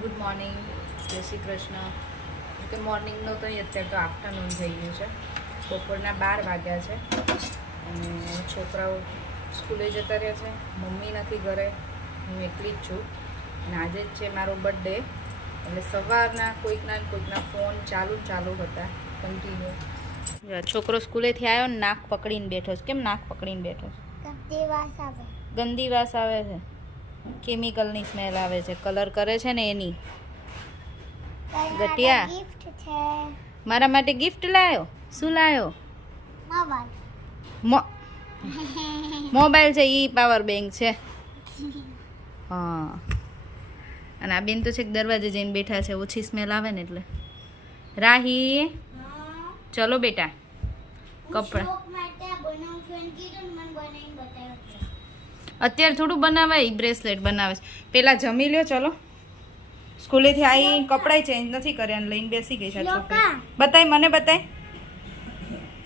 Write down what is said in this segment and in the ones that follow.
Good morning, જય શ્રી કૃષ્ણ. કે મોર્નિંગનો તો અહીં અત્યારે તો આફ્ટરનૂન થઈ ગયું છે. બપોરના 12 વાગ્યા છે અને છોકરાઓ સ્કૂલે જતા રહ્યા છે. મમ્મી નથી ઘરે, હું એકલી જ છું અને આજે જ છે મારો બર્થડે. એટલે સવારના કોઈકના ફોન ચાલુ હતા કન્ટિન્યુ. છોકરો સ્કૂલેથી આવ્યો ને નાક પકડીને બેઠો છે. કેમ નાક પકડીને બેઠો છે? ગંદી વાસ આવે છે. કેમિકલની સ્મેલ આવે છે. કલર કરે છે ને એની. ગટિયા મારા માટે ગિફ્ટ લાયો. શું લાયો? મોબાઈલ છે. ઈ પાવર બેંક છે. હા. અને આ બેન તો છે દરવાજે જઈને બેઠા છે. ઓછી સ્મેલ આવે ને એટલે. રાહી, ચલો બેટા. કપડા અત્યારે થોડું બનાવાય. બ્રેસલેટ બનાવે છે. પેલા જમી લ્યો. ચલો. સ્કૂલેથી આવી કપડાં ચેન્જ નથી કર્યા અને લઈને બેસી ગઈ છે છોકરી. બતાય, મને બતાય.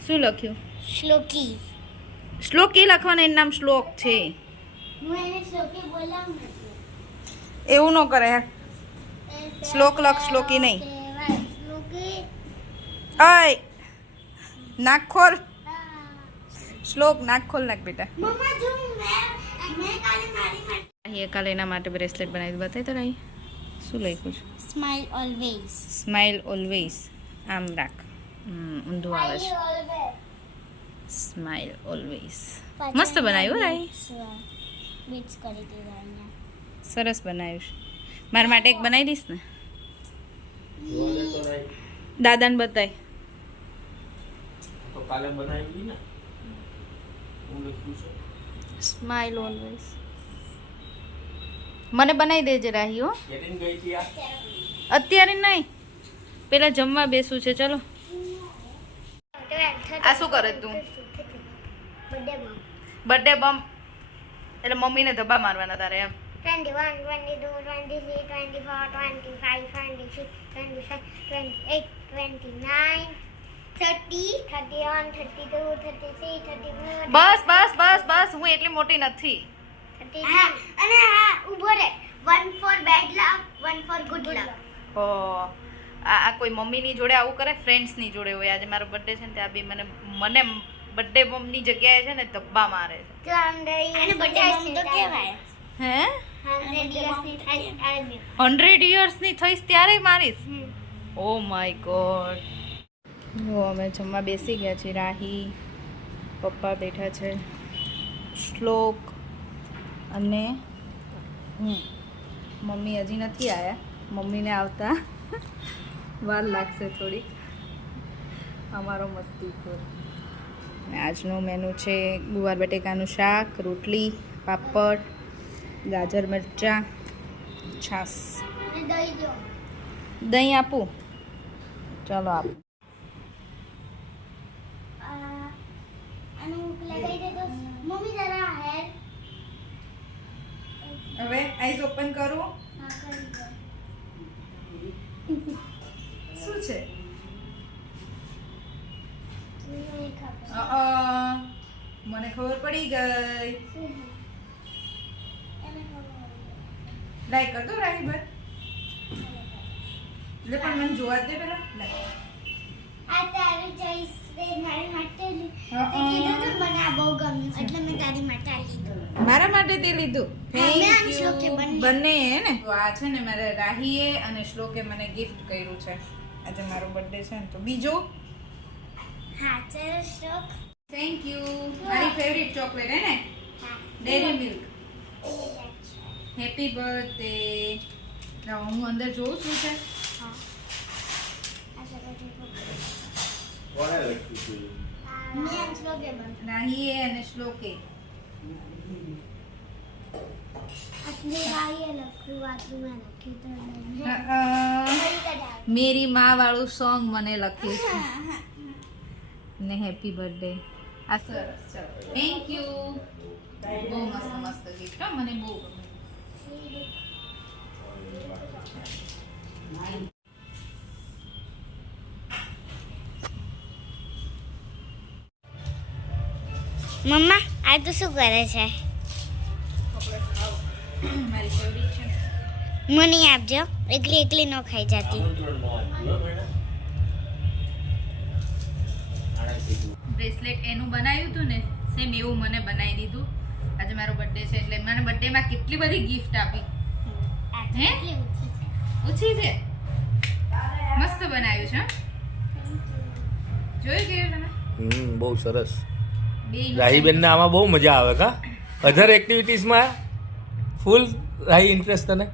શું લખ્યું? શ્લોકી. શ્લોકી લખવાનું. એનું નામ શ્લોક છે. એવું ન કરે. શ્લોક લખ, શ્લોકી નહીં. અય નાક ખોલ. શ્લોક નાક ખોલ નાખ બેટા. કાલે એના માટે બ્રેસલેટ બનાવી બતાવી તો રહી. શું લખ્યું છે? Smile always. Smile always. આમ રાખ. ઊંધું આવે છે. Smile always. મસ્ત બનાવ્યું રાઈ. બીટ્સ કરી દીધા અહીંયા. સરસ બનાવ્યું છે. મારા માટે એક બનાવી દઈશ ને? દાદાને બતાય. તો કાલે બનાવી ને હું લખ્યું છે સ્માઈલ ઓલવેઝ. મને બનાવી દેજે રાહી. હો કેટીન ગઈ હતી આ અત્યારે નહીં, પેલા જમવા બેસું છે. ચલો. આ શું કરે તું? બર્થડે બમ એટલે મમ્મીને ધબ્બા મારવાના તારે એમ? 21, 22, 23, 24, 25, 26, 27, 28, 29, 30, 31, 32, 33, 34. બસ હું એટલી મોટી નથી. અને હા ઉભો રે. 1 for bad luck, 1 for good luck. ઓ આ કોઈ મમ્મીની જોડે આવું કરે? ફ્રેન્ડ્સની જોડે હોય. આજે મારો બર્થડે છે ને ત્યાં બી મને બર્થડે બમની જગ્યાએ છે ને ધબ્બા મારે છે. તો અંદર એને બર્થડે બમ તો કહેવાય. હે 100 yearsની થઈ 100 yearsની થઈશ ત્યારે મારીશ? Oh my God. જો અમે જમવા બેસી ગયા છીએ. રાહી, પપ્પા બેઠા છે, શ્લોક અને હું. મમ્મી હજી નથી આવ્યા. મમ્મીને આવતા વાર લાગશે થોડી. અમારો મસ્તીખોર. અને આજનું મેનુ છે ગુવાર બટેકાનું શાક, રોટલી, પાપડ, ગાજર મરચાં, છાશ. દહીં જો. દહીં આપું? ચલો આપું. આનું લગાઈ દે તો મમ્મી જરા હેર. હવે આઈઝ ઓપન કરું. હા કરી દો. શું છે? મને ખબર. મને ખબર પડી ગઈ. એને ખબર. લાઈક કરતો રાહી ભાઈ. એટલે પણ મને જોવા દે પેલા. આ તારી ચોઈસ તે મારી માટે તે હા. કીધું તો મને આ બહુ ગમ્યું એટલે મેં તારી માટે આ લીધું. મારા માટે તે લીધું. મેં અને Thank you. શ્લોકે બંને. બંને હે ને? તો આ છે ને મારે રાહીએ અને શ્લોકે મને ગિફ્ટ કર્યું છે. આજે મારો બર્થડે છે ને તો બીજો. હા ચલો શ્લોક. Thank you. મારી ફેવરિટ ચોકલેટ હે ને? હા ડેરી મિલ્ક. Happy birthday. હું અંદર જોઉં શું છે. હા આ ચલો કોણે લખ્યું છે મેં અને શ્લોકે બંને. રાહીએ અને શ્લોકે. આટલી વાળી લખ્યું આટલું મેં લખ્યું તો નહીં. મેરી માં વાળું સોંગ મને લખ્યું છે ને હેપી બર્થડે. આ સરસ. ચલો થેન્ક યુ. બહુ મસ્ત ગિફ્ટ. મને બહુ ગમે. મમ્મા આ તો શું કરે છે? મારી ફેવરિટ છે ને. મને આપજો, એકલી એકલી ન ખાઈ જતી. આમંત્રણ ન આપ્યું હો મેડમ. આણે કીધું. બ્રેસલેટ એનું બનાવ્યું હતું ને સેમ એવું મને બનાવી દીધું. આજે મારો બર્થડે છે એટલે મને બર્થડેમાં કેટલી બધી ગિફ્ટ આપી. હે? ઓછી છે, મસ્ત બનાવ્યું છે. જોયું કેવું તમે? બહુ સરસ. બે રાહીબેનને આમાં બહુ મજા આવે કા અધર એક્ટિવિટીઝમાં ફૂલ રાહી ઇન્ટરેસ્ટ તને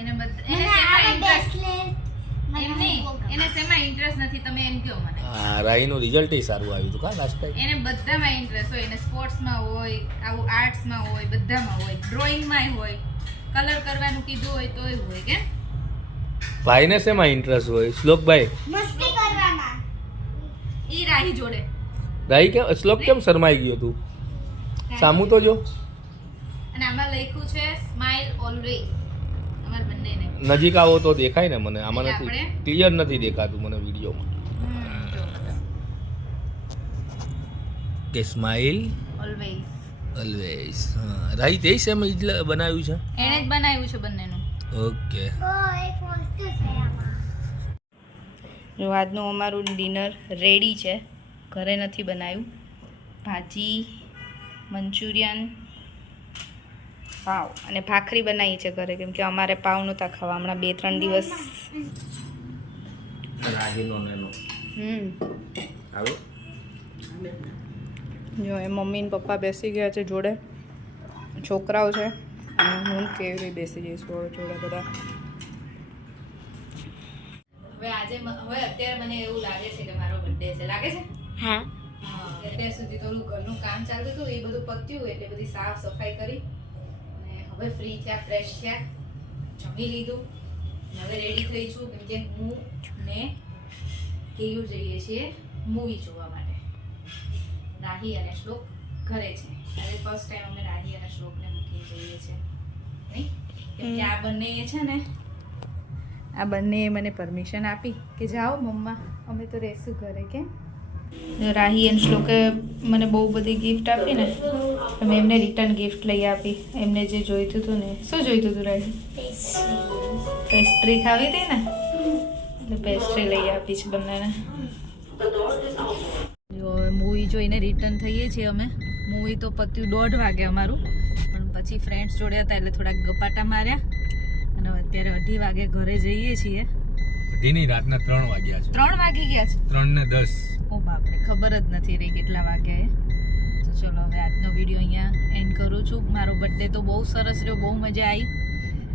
એને મને શેમાં આ ઇન્ટરેસ્ટ bracelet મને એમ નહીં, બહુ ગમે. એને શેમાં ઇન્ટરેસ્ટ નથી તમે એમ કહો મને. હા રાહીનું રિઝલ્ટ સારું આવ્યું હતું કા લાસ્ટ ટાઈમ. એને બધામાં ઇન્ટરેસ્ટ હોય, એને સ્પોર્ટ્સમાં હોય, આવું આર્ટ્સમાં હોય, બધામાં હોય, ડ્રોઈંગમાં હોય, કલર કરવાનું કીધું હોય તોય હોય. કેમ? ભાઈને શેમાં ઇન્ટરેસ્ટ હોય શ્લોકભાઈ? મસ્તી કરવામાં. ઈ રાહી જોડે રાહી કેમ શ્લોક કેમ શરમાઈ ગયો તું? સામું તો જો. અને આમાં લખ્યું છે સ્માઈલ ઓલવેઝ. અમાર બંનેને નજીક આવો તો દેખાય ને મને. આમાં એટલે નથી આપણે- ક્લિયર નથી દેખાતું મને વિડીયોમાં કે સ્માઈલ ઓલવેઝ. ઓલવેઝ. હા રાહી તે સેમ બનાવ્યું છે. એણે જ બનાવ્યું છે બંનેનું. ઓકે. એક વસ્તુ છે આમાં. જો આજનું અમારું ડિનર રેડી છે, ઘરે નથી બનાવ્યું. ભાજી, મંચુરિયન, પાવ અને ભાખરી બનાવી છે ઘરે, કેમ કે અમારે પાવ નહોતા ખાવા હમણાં 2-3 દિવસ. રાહીનો નેનો આવો. જો એ મમ્મી ને પપ્પા બેસી ગયા છે જોડે, છોકરાઓ છે અને હું કેવી બેસી જઈશ જોડે બધા. હવે અત્યારે મને એવું લાગે છે કે મારો બર્થડે છે. લાગે છે? હા. અત્યાર સુધી થોડું ઘરનું કામ ચાલતું હતું, એ બધું પત્યું એટલે બધી સાફ સફાઈ કરી અને હવે ફ્રી થયા, ફ્રેશ થયા, જમી લીધું અને હવે રેડી થઈ છું, કેમ કે હું ને કેયું જઈએ છીએ મૂવી જોવા માટે. રાહી અને શ્લોક ઘરે છે. આજે ફર્સ્ટ ટાઈમ અમે રાહી અને શ્લોકને મૂકી જઈએ છીએ. નહીં? કેમ કે આ બંને છે ને, આ બંનેએ મને પરમિશન આપી કે જાઓ મમ્મા અમે તો રહેશું ઘરે. કેમ? રાહી એન્ડ શ્લોકે મને બહુ બધી ગિફ્ટ આપી ને, તો મેં એમને રિટર્ન ગિફ્ટ લઈ આપી. એમને જે જોઈતું હતું ને. શું જોઈતું હતું રાહી? પેસ્ટ્રી ખાવી હતી ને, એટલે પેસ્ટ્રી લઈ આપી છે બંનેને. જો મૂવી જોઈને રિટર્ન થઈએ છીએ અમે. મૂવી તો પત્યું 1:30 વાગે અમારું, પણ પછી ફ્રેન્ડ્સ જોડે હતા એટલે થોડાક ગપાટા માર્યા અને અત્યારે 2:30 વાગે ઘરે જઈએ છીએ. દીની રાતના 3 વાગ્યા છે. 3 વાગી ગયા છે. 3:10. ઓ બાપરે, ખબર જ નથી રહી કેટલા વાગ્યા. તો ચલો હવે આજનો વિડીયો અહીંયા એન્ડ કરું છું. મારો બર્થડે તો બહુ સરસ રહ્યો, બહુ મજા આવી.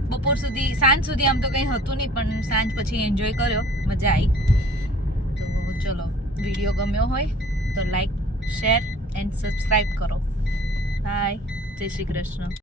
બપોર સુધી, સાંજ સુધી આમ તો કંઈ હતું નહીં, પણ સાંજ પછી એન્જોય કર્યો, મજા આવી. તો ચલો, વિડીયો ગમ્યો હોય તો લાઈક, શેર એન્ડ સબસ્ક્રાઈબ કરો. બાય, જય શ્રી કૃષ્ણ.